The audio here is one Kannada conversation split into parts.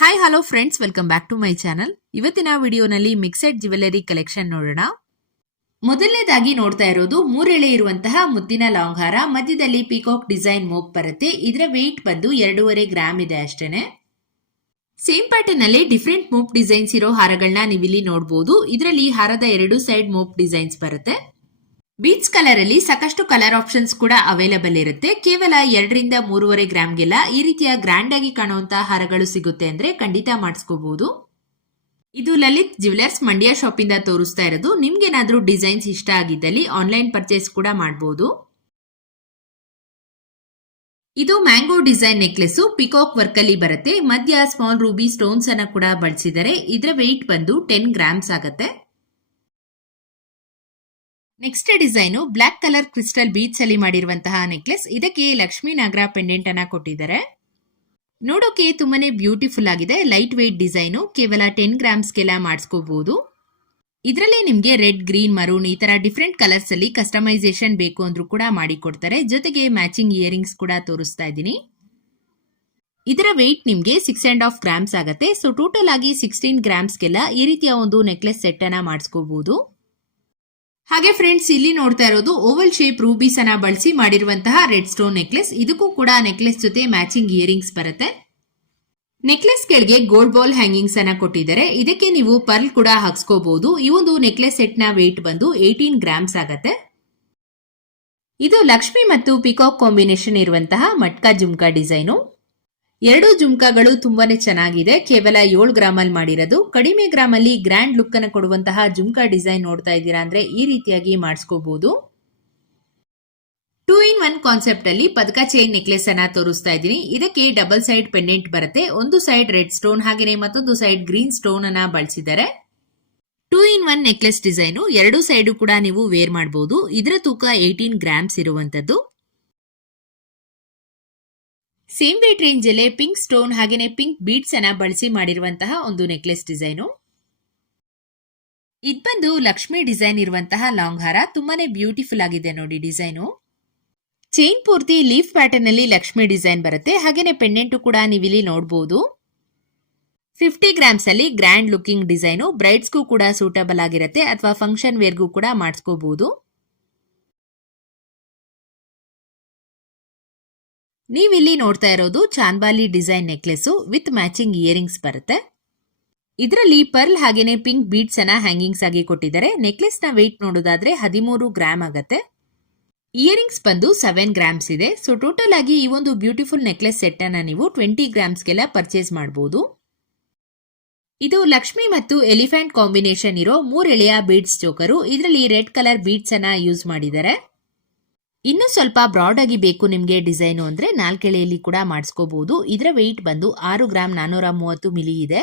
Hi hello friends welcome back to my channel ಇವತ್ತಿನ ವಿಡಿಯೋನಲ್ಲಿ ಮಿಕ್ಸೆಡ್ ಜ್ಯುವೆಲರಿ ಕಲೆಕ್ಷನ್ ನೋಡೋಣ. ಮೊದಲನೇದಾಗಿ ನೋಡ್ತಾ ಇರೋದು ಮೂರೆಳೆ ಇರುವಂತಹ ಮುತ್ತಿನ ಲಾಂಗ್ ಹಾರ ಮಧ್ಯದಲ್ಲಿ ಪಿಕಾಕ್ ಡಿಸೈನ್ ಮೋಪ್ ಬರುತ್ತೆ. ಇದರ ವೆಯ್ಟ್ ಬಂದು ಎರಡೂವರೆ ಗ್ರಾಮ್ ಇದೆ ಅಷ್ಟೇನೆ. ಸೇಮ್ ಪ್ಯಾಟರ್ನ್ ಅಲ್ಲಿ ಡಿಫ್ರೆಂಟ್ ಮೋಪ್ ಡಿಸೈನ್ಸ್ ಇರೋ ಹಾರಗಳನ್ನ ನೀವಿಲ್ಲಿ ನೋಡಬಹುದು ಇದರಲ್ಲಿ ಹಾರದ ಎರಡು ಸೈಡ್ ಮೋಪ್ ಡಿಸೈನ್ಸ್ ಬರುತ್ತೆ. ಬೀಚ್ ಕಲರ್ ಅಲ್ಲಿ ಸಾಕಷ್ಟು ಕಲರ್ ಆಪ್ಷನ್ಸ್ ಕೂಡ ಅವೈಲಬಲ್ ಇರುತ್ತೆ. ಕೇವಲ ಎರಡರಿಂದ ಮೂರುವರೆ ಗ್ರಾಮ್ಗೆಲ್ಲ ಈ ರೀತಿಯ ಗ್ರ್ಯಾಂಡ್ ಆಗಿ ಕಾಣುವಂತಹ ಹಾರಗಳು ಸಿಗುತ್ತೆ ಅಂದ್ರೆ ಖಂಡಿತ ಮಾಡಿಸ್ಕೋಬಹುದು ಇದು ಲಲಿತ್ ಜ್ಯುವೆಲರ್ಸ್ ಮಂಡ್ಯ ಶಾಪ್ ಇಂದ ತೋರಿಸ್ತಾ ಇರೋದು. ನಿಮ್ಗೇನಾದ್ರೂ ಡಿಸೈನ್ಸ್ ಇಷ್ಟ ಆಗಿದ್ದಲ್ಲಿ ಆನ್ಲೈನ್ ಪರ್ಚೇಸ್ ಕೂಡ ಮಾಡಬಹುದು ಇದು mango design necklace peacock work ಅಲ್ಲಿ ಬರುತ್ತೆ. ಮಧ್ಯ ಸ್ಮಾಲ್ ರೂಬಿ ಸ್ಟೋನ್ಸ್ ಅನ್ನ ಕೂಡ ಬಳಸಿದರೆ ಇದರ ವೆಯ್ಟ್ ಬಂದು ಟೆನ್ ಗ್ರಾಮ್ಸ್ ಆಗುತ್ತೆ. Next design black colour crystal bead ಅಲ್ಲಿ ಮಾಡಿರುವಂತಹ ನೆಕ್ಲೆಸ್ ಇದಕ್ಕೆ ಲಕ್ಷ್ಮೀ ನಾಗರ ಪೆಂಡೆಂಟ್ ಅನ್ನ ಕೊಟ್ಟಿದ್ದಾರೆ. ನೋಡೋಕೆ ತುಂಬಾನೇ ಬ್ಯೂಟಿಫುಲ್ ಆಗಿದೆ. ಲೈಟ್ ವೆಯ್ಟ್ ಡಿಸೈನು ಕೇವಲ ಟೆನ್ ಗ್ರಾಮ್ಸ್ಗೆಲ್ಲ ಮಾಡಿಸ್ಕೋಬಹುದು ಇದರಲ್ಲಿ ನಿಮಗೆ ರೆಡ್ ಗ್ರೀನ್ ಮರೂನ್ ಈ ತರ ಡಿಫ್ರೆಂಟ್ ಕಲರ್ಸ್ ಅಲ್ಲಿ ಕಸ್ಟಮೈಸೇಷನ್ ಬೇಕು ಅಂದ್ರೂ ಕೂಡ ಮಾಡಿಕೊಡ್ತಾರೆ. ಜೊತೆಗೆ ಮ್ಯಾಚಿಂಗ್ ಇಯರಿಂಗ್ಸ್ ಕೂಡ ತೋರಿಸ್ತಾ ಇದ್ದೀನಿ. ಇದರ ವೆಯ್ಟ್ ನಿಮಗೆ ಸಿಕ್ಸ್ ಅಂಡ್ ಹಾಫ್ ಗ್ರಾಮ್ಸ್ ಆಗುತ್ತೆ. ಸೊ ಟೋಟಲ್ ಆಗಿ ಸಿಕ್ಸ್ಟೀನ್ ಗ್ರಾಮ್ಸ್ಗೆಲ್ಲ ಈ ರೀತಿಯ ಒಂದು ನೆಕ್ಲೆಸ್ ಸೆಟ್ ಅನ್ನ ಮಾಡಿಸ್ಕೋಬಹುದು ಹಾಗೆ ಫ್ರೆಂಡ್ಸ್ ಇಲ್ಲಿ ನೋಡ್ತಾ ಇರೋದು ಓವಲ್ ಶೇಪ್ ರೂಬೀಸ್ ಅನ್ನ ಬಳಸಿ ಮಾಡಿರುವಂತಹ ರೆಡ್ ಸ್ಟೋನ್ ನೆಕ್ಲೆಸ್ ಇದಕ್ಕೂ ಕೂಡ ನೆಕ್ಲೆಸ್ ಜೊತೆ ಮ್ಯಾಚಿಂಗ್ ಇಯರಿಂಗ್ಸ್ ಬರುತ್ತೆ. ನೆಕ್ಲೆಸ್ ಕೆಳಗೆ ಗೋಲ್ಡ್ ಬಾಲ್ ಹ್ಯಾಂಗಿಂಗ್ಸ್ ಅನ್ನ ಕೊಟ್ಟಿದ್ದಾರೆ. ಇದಕ್ಕೆ ನೀವು ಪರ್ಲ್ ಕೂಡ ಹಾಕ್ಸ್ಕೋಬಹುದು ಈ ಒಂದು ನೆಕ್ಲೆಸ್ ಸೆಟ್ನ ವೇಟ್ ಬಂದು ಏಯ್ಟೀನ್ ಗ್ರಾಮ್ಸ್ ಆಗತ್ತೆ. ಇದು ಲಕ್ಷ್ಮಿ ಮತ್ತು ಪಿಕಾಕ್ ಕಾಂಬಿನೇಷನ್ ಇರುವಂತಹ ಮಟ್ಕಾ ಜುಮ್ಕಾ ಡಿಸೈನು. ಎರಡು ಜುಮ್ಕಾಗಳು ತುಂಬಾನೇ ಚೆನ್ನಾಗಿದೆ. ಕೇವಲ ಏಳು ಗ್ರಾಮ್ ಅಲ್ಲಿ ಮಾಡಿರೋದು. ಕಡಿಮೆ ಗ್ರಾಮ್ ಅಲ್ಲಿ ಗ್ರ್ಯಾಂಡ್ ಲುಕ್ ಅನ್ನು ಕೊಡುವಂತಹ ಜುಮ್ಕಾ ಡಿಸೈನ್ ನೋಡ್ತಾ ಇದ್ದೀರಾ ಅಂದ್ರೆ ಈ ರೀತಿಯಾಗಿ ಮಾಡಿಸ್ಕೋಬಹುದು ಟೂ ಇನ್ ಒನ್ ಕಾನ್ಸೆಪ್ಟ್ ಅಲ್ಲಿ ಪದಕ ಚೈನ್ ನೆಕ್ಲೆಸ್ ಅನ್ನ ತೋರಿಸ್ತಾ ಇದ್ದೀನಿ. ಇದಕ್ಕೆ ಡಬಲ್ ಸೈಡ್ ಪೆಂಡೆಂಟ್ ಬರುತ್ತೆ. ಒಂದು ಸೈಡ್ ರೆಡ್ ಸ್ಟೋನ್ ಹಾಗೆಯೇ ಮತ್ತೊಂದು ಸೈಡ್ ಗ್ರೀನ್ ಸ್ಟೋನ್ ಅನ್ನ ಬಳಸಿದ್ದಾರೆ. Two in one necklace design. ಎರಡು ಸೈಡು ಕೂಡ ನೀವು ವೇರ್ ಮಾಡಬಹುದು ಇದರ ತೂಕ ಏಯ್ಟೀನ್ ಗ್ರಾಮ್ಸ್ ಇರುವಂತದ್ದು ಸೇಮ್ ವೇಟ್ ರೇಂಜ್ ಅಲ್ಲೇ ಪಿಂಕ್ ಸ್ಟೋನ್ ಹಾಗೇನೆ ಪಿಂಕ್ ಬೀಡ್ಸ್ ಅನ್ನ ಬಳಸಿ ಮಾಡಿರುವಂತಹ ಒಂದು ನೆಕ್ಲೆಸ್ ಡಿಸೈನು ಇದ್ ಬಂದು ಲಕ್ಷ್ಮಿ ಡಿಸೈನ್ ಇರುವಂತಹ ಲಾಂಗ್ ಹಾರ ತುಂಬಾನೇ ಬ್ಯೂಟಿಫುಲ್ ಆಗಿದೆ ನೋಡಿ ಡಿಸೈನು ಚೈನ್ ಪೂರ್ತಿ ಲೀಫ್ ಪ್ಯಾಟರ್ನ್ ಅಲ್ಲಿ ಲಕ್ಷ್ಮಿ ಡಿಸೈನ್ ಬರುತ್ತೆ. ಹಾಗೇನೆ ಪೆಂಡೆಂಟು ಕೂಡ ನೀವಿಲ್ಲಿ ನೋಡಬಹುದು ಫಿಫ್ಟಿ ಗ್ರಾಮ್ಸ್ ಅಲ್ಲಿ ಗ್ರ್ಯಾಂಡ್ ಲುಕಿಂಗ್ ಡಿಸೈನು ಬ್ರೈಡ್ಸ್ಗೂ ಕೂಡ ಸೂಟಬಲ್ ಆಗಿರುತ್ತೆ ಅಥವಾ ಫಂಕ್ಷನ್ ವೇರ್ಗೂ ಕೂಡ ಮಾಡಿಸ್ಕೋಬಹುದು ನೀವಿಲ್ಲಿ ನೋಡ್ತಾ ಇರೋದು chandbali design necklace with matching earrings ಬರುತ್ತೆ. ಇದರಲ್ಲಿ ಪರ್ಲ್ ಹಾಗೇನೆ ಪಿಂಕ್ ಬೀಡ್ಸ್ ಅನ್ನ ಹ್ಯಾಂಗಿಂಗ್ಸ್ ಆಗಿ ಕೊಟ್ಟಿದ್ದಾರೆ. ನೆಕ್ಲೆಸ್ನ ವೆಯ್ಟ್ ನೋಡೋದಾದ್ರೆ ಹದಿಮೂರು ಗ್ರಾಮ್ ಆಗತ್ತೆ. ಇಯರಿಂಗ್ಸ್ ಬಂದು ಸೆವೆನ್ ಗ್ರಾಮ್ಸ್ ಇದೆ. ಸೊ ಟೋಟಲ್ ಆಗಿ ಈ ಒಂದು ಬ್ಯೂಟಿಫುಲ್ ನೆಕ್ಲೆಸ್ ಸೆಟ್ ಅನ್ನ ನೀವು ಟ್ವೆಂಟಿ ಗ್ರಾಮ್ಸ್ಗೆಲ್ಲ ಪರ್ಚೇಸ್ ಮಾಡಬಹುದು ಇದು ಲಕ್ಷ್ಮಿ ಮತ್ತು ಎಲಿಫೆಂಟ್ ಕಾಂಬಿನೇಷನ್ ಇರೋ ಮೂರ್ ಎಳೆಯ ಬೀಡ್ಸ್ ಚೋಕರು ಇದರಲ್ಲಿ ರೆಡ್ ಕಲರ್ ಬೀಡ್ಸ್ ಅನ್ನ ಯೂಸ್ ಮಾಡಿದ್ದಾರೆ. ಇನ್ನು ಸ್ವಲ್ಪ ಬ್ರಾಡ್ ಆಗಿ ಬೇಕು ನಿಮಗೆ ಡಿಸೈನು ಅಂದರೆ ನಾಲ್ಕೆಳೆಯಲ್ಲಿ ಕೂಡ ಮಾಡಿಸ್ಕೋಬಹುದು ಇದರ ವೆಯ್ಟ್ ಬಂದು ಆರು ಗ್ರಾಮ್ ನಾನ್ನೂರ ಮೂವತ್ತು ಮಿಲಿ ಇದೆ.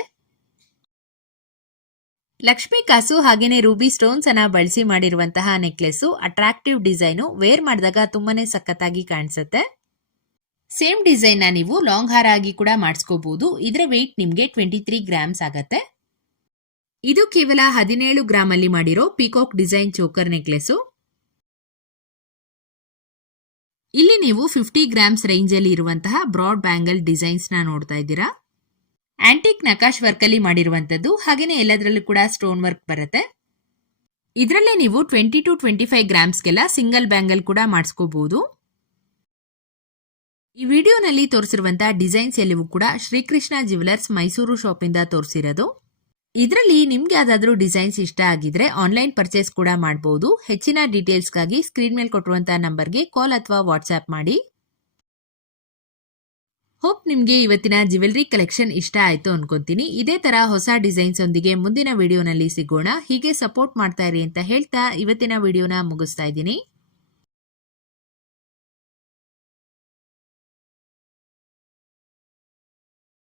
ಲಕ್ಷ್ಮಿ ಕಾಸು ಹಾಗೇನೆ ರೂಬಿ ಸ್ಟೋನ್ಸ್ ಅನ್ನ ಬಳಸಿ ಮಾಡಿರುವಂತಹ ನೆಕ್ಲೆಸ್ಸು ಅಟ್ರಾಕ್ಟಿವ್ ಡಿಸೈನು ವೇರ್ ಮಾಡಿದಾಗ ತುಂಬಾನೇ ಸಖತ್ತಾಗಿ ಕಾಣಿಸುತ್ತೆ. ಸೇಮ್ ಡಿಸೈನ್ನ ನೀವು ಲಾಂಗ್ ಹಾರ ಆಗಿ ಕೂಡ ಮಾಡಿಸ್ಕೋಬಹುದು ಇದರ ವೆಯ್ಟ್ ನಿಮಗೆ ಟ್ವೆಂಟಿ ತ್ರೀ ಗ್ರಾಮ್ಸ್ ಆಗತ್ತೆ. ಇದು ಕೇವಲ ಹದಿನೇಳು ಗ್ರಾಮ್ ಅಲ್ಲಿ ಮಾಡಿರೋ ಪಿಕಾಕ್ ಡಿಸೈನ್ ಚೋಕರ್ ನೆಕ್ಲೆಸ್ ಇಲ್ಲಿ ನೀವು ಫಿಫ್ಟಿ ಗ್ರಾಮ್ಸ್ ರೇಂಜ್ ಅಲ್ಲಿ ಇರುವಂತಹ ಬ್ರಾಡ್ ಬ್ಯಾಂಗಲ್ ಡಿಸೈನ್ಸ್ನ ನೋಡ್ತಾ ಇದ್ದೀರಾ? ಆಂಟಿಕ್ ನಕಾಶ್ ವರ್ಕಲ್ಲಿ ಮಾಡಿರುವಂಥದ್ದು, ಹಾಗೇನೆ ಎಲ್ಲದರಲ್ಲೂ ಕೂಡ ಸ್ಟೋನ್ ವರ್ಕ್ ಬರುತ್ತೆ. ಇದರಲ್ಲೇ ನೀವು ಟ್ವೆಂಟಿ ಟು ಟ್ವೆಂಟಿ ಫೈವ್ ಗ್ರಾಮ್ಸ್ಗೆಲ್ಲ ಸಿಂಗಲ್ ಬ್ಯಾಂಗಲ್ ಕೂಡ ಮಾಡಿಸ್ಕೋಬಹುದು ಈ ವಿಡಿಯೋನಲ್ಲಿ ತೋರಿಸಿರುವಂತಹ ಡಿಸೈನ್ಸ್ ಎಲ್ಲವೂ ಕೂಡ ಶ್ರೀಕೃಷ್ಣ ಜ್ಯುವೆಲರ್ಸ್ ಮೈಸೂರು ಶಾಪಿಂದ ತೋರಿಸಿರೋದು. ಇದರಲ್ಲಿ ನಿಮ್ಗೆ ಯಾವ್ದಾದ್ರು ಡಿಸೈನ್ಸ್ ಇಷ್ಟ ಆಗಿದ್ರೆ ಆನ್ಲೈನ್ ಪರ್ಚೇಸ್ ಕೂಡ ಮಾಡಬಹುದು ಹೆಚ್ಚಿನ ಡೀಟೇಲ್ಸ್ಗಾಗಿ ಸ್ಕ್ರೀನ್ ಮೇಲೆ ಕೊಟ್ಟಿರುವಂತಹ ನಂಬರ್ಗೆ ಕಾಲ್ ಅಥವಾ ವಾಟ್ಸ್ಆಪ್ ಮಾಡಿ. ಹೋಪ್ ನಿಮ್ಗೆ ಇವತ್ತಿನ ಜ್ಯುವೆಲ್ಲರಿ ಕಲೆಕ್ಷನ್ ಇಷ್ಟ ಆಯ್ತು ಅನ್ಕೊಂತೀನಿ. ಇದೇ ತರ ಹೊಸ ಡಿಸೈನ್ಸ್ ಒಂದಿಗೆ ಮುಂದಿನ ವಿಡಿಯೋನಲ್ಲಿ ಸಿಗೋಣ. ಹೀಗೆ ಸಪೋರ್ಟ್ ಮಾಡ್ತಾ ಇರಿ ಅಂತ ಹೇಳ್ತಾ ಇವತ್ತಿನ ವಿಡಿಯೋನ ಮುಗಿಸ್ತಾ ಇದ್ದೀನಿ.